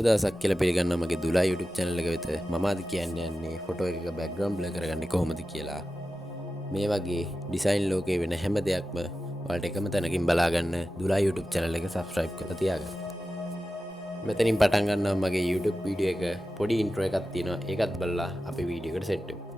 උදවසක් කියලා පිළිගන්නවා මගේ දුලා YouTube channel එක වෙත. මම අද කියන්න යන්නේ ෆොටෝ එකක බෑග්ග්‍රවුන්ඩ් බ්ලර් කරගන්නේ කොහොමද කියලා. මේ වගේ ඩිසයින් ලෝකේ වෙන හැම දෙයක්ම ඔයාලට එකම තැනකින් බලා ගන්න දුලා YouTube channel එක subscribe කරලා තියාගන්න. මෙතනින් පටන් ගන්නවා මගේ YouTube වීඩියෝ එක. පොඩි intro එකක් තියෙනවා. ඒකත් බලලා අපි වීඩියෝ එකට සෙට් වෙමු.